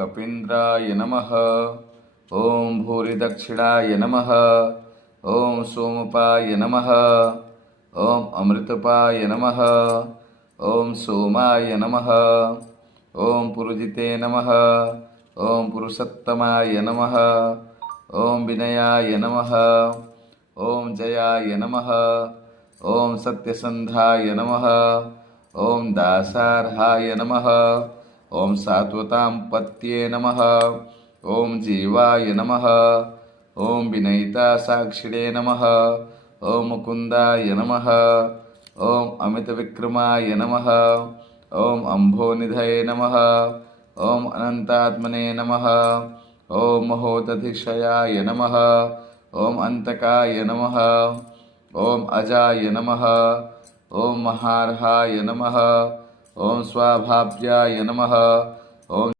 कपीन्द्राय नमः। ॐ भूरिदक्षिणाय नमः। ॐ सोमपाय नमः। ॐ अमृतपाय नमः। ॐ सोमाय नमः। ॐ पुरुजिते नमः। ॐ पुरुषोत्तमाय नमः। ॐ विनयाय नमः। ॐ जयाय नमः। ॐ सत्यसन्धाय नमः। ॐ दासार्हाय नमः। ॐ सात्वतां पत्ये नमः। ॐ जीवाय नमः। ॐ विनयिता साक्षिणे नमः। ॐ मुकुन्दाय नमः। ॐ अमितविक्रमाय नमः। ॐ अम्भोनिधये नमः। ॐ अनन्तात्मने नमः। ॐ महोदधिशयाय नमः। ॐ अन्तकाय नमः। ॐ अजाय नमः। ॐ महार्हाय नमः। ॐ स्वाभाव्याय नमः। ॐ